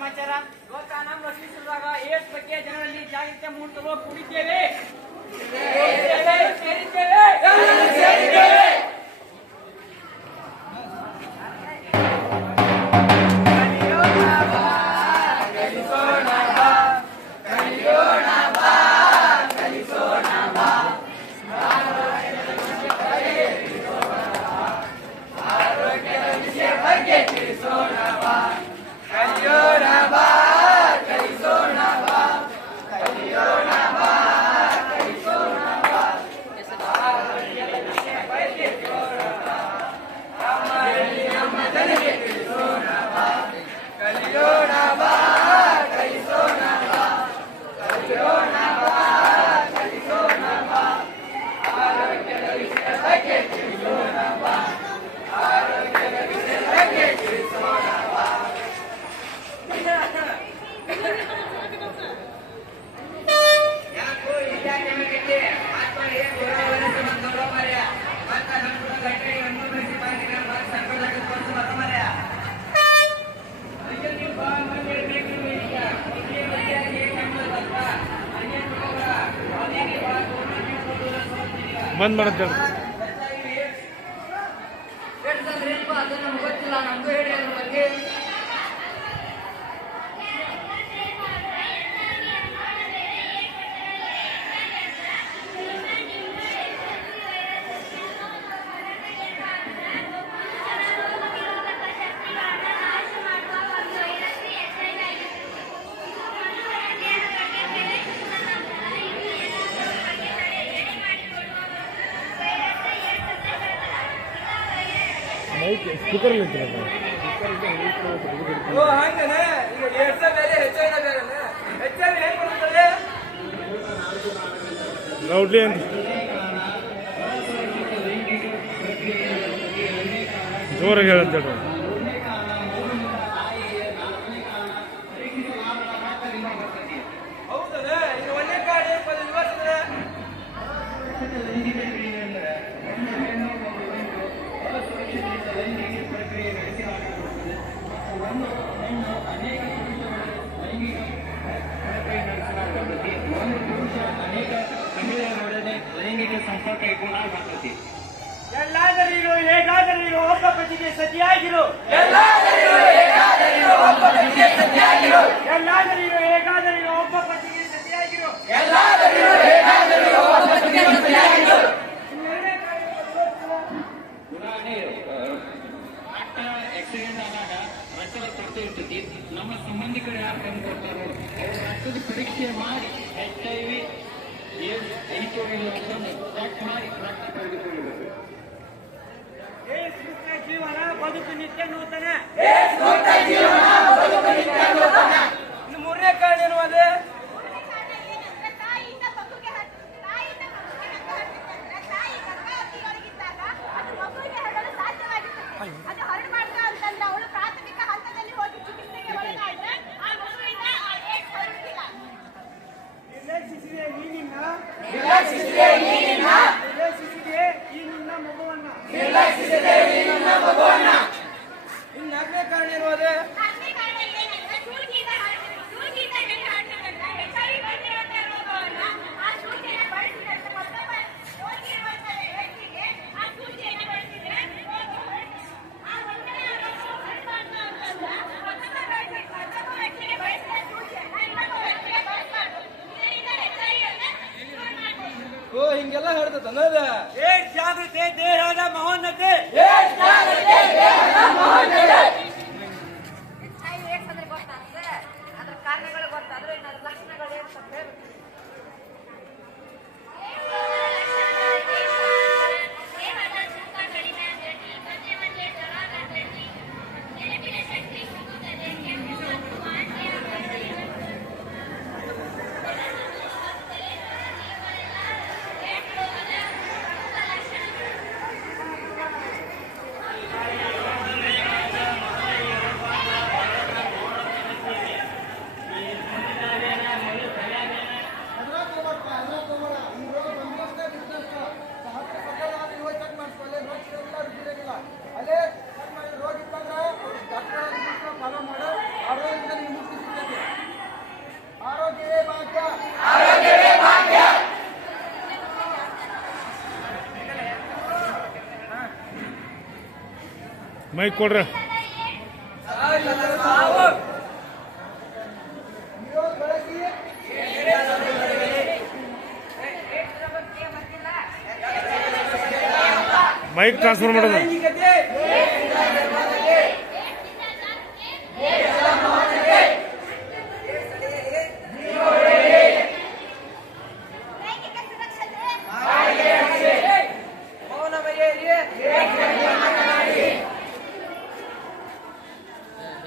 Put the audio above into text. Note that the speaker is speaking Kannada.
ಸಮಾಚಾರ. ಇವತ್ತ ನಮ್ಮ ಲಕ್ಷ್ಮೀಪುರದಾಗ ಏಡ್ಸ್ ಬಗ್ಗೆ ಜನರಲ್ಲಿ ಜಾಗೃತಿ ಮೂಡಿಸಲು ಕೂಡಿದ್ದೇವೆ. ಬಂದ್ ಮಾಡುತ್ತೆ ಗೊತ್ತಿಲ್ಲ, ನಮಗೂ ಹೇಳಿ ಅದ್ರ ಬಗ್ಗೆ. ಸ್ಪೀಕರ್ ಲೌಡ್ಲಿ ಅಂತ ಜೋರಾಗಿ ಹೇಳಂತೇಳಿ. ಲೈಂಗಿಕ ಸಂಪರ್ಕ ಗುಣಾಗುತ್ತದೆ. ಎಲ್ಲಾದರಿಗೂ ಹೇಗಾದರಿಗೂ ಒಬ್ಬ ಪತಿಗೆ ಸತಿಯಾಗಿರು. ಎಲ್ಲಾದರಿಗೂ ಹೇಗಾದರಿಗೂ ಒಬ್ಬ ಪತಿಗೆ ಸತಿಯಾಗಿರು. ಎಲ್ಲಾದರಿಗೂ ಹೇಗಾದರಿಗೂ ಒಬ್ಬ ಪತಿಗೆ ಸತಿಯಾಗಿರು. ಎಲ್ಲಾದರಿಗೂ ಹೇಗಾದರಿಗೂ ಒಬ್ಬ ಪತಿಗೆ ಸತಿಯಾಗಿರು. ಆಕ್ಸಿಡೆಂಟ್ ಆದಾಗ ರಕ್ತದ ಕೊರತೆ ಇರ್ತೈತಿ. ನಮ್ಮ ಸಂಬಂಧಿಕರು ಯಾರು ತಂದು ಕೊಡ್ತಾರೋ ಅವ್ರ ರಕ್ತದ ಪರೀಕ್ಷೆ ಮಾಡಿ HIV ಚೆಕ್ ಮಾಡಿ ರಕ್ತ ತೆಗೆದುಕೊಳ್ಳಬೇಕು. ಜೀವನ ಬದುಕು ನಿತ್ಯ ನೂತನ. ಇನ್ನು ಮೂರನೇ ಕಾರಣ ಎನ್ನುವುದು ನಾಲ್ಕನೇ ಕಾರಣ ಇರುವುದು ಹಿಂಗೆಲ್ಲ ಹೇಳ್ತದ ಅನ್ನೋದ ಜಾಗೃತಿ ದೇಹದ ಮಹೋನ್ನತೆ. ಅದ್ರ ಕಾರಣಗಳು ಗೊತ್ತಾದ್ರೆ ಲಕ್ಷಣಗಳು ಏನು ಅಂತ ಹೇಳಿ ಮೈಕ್ ಕೊಡ್ರಿ. ಮೈಕ್ ಟ್ರಾನ್ಸ್ಫರ್ ಮಾಡೋದು.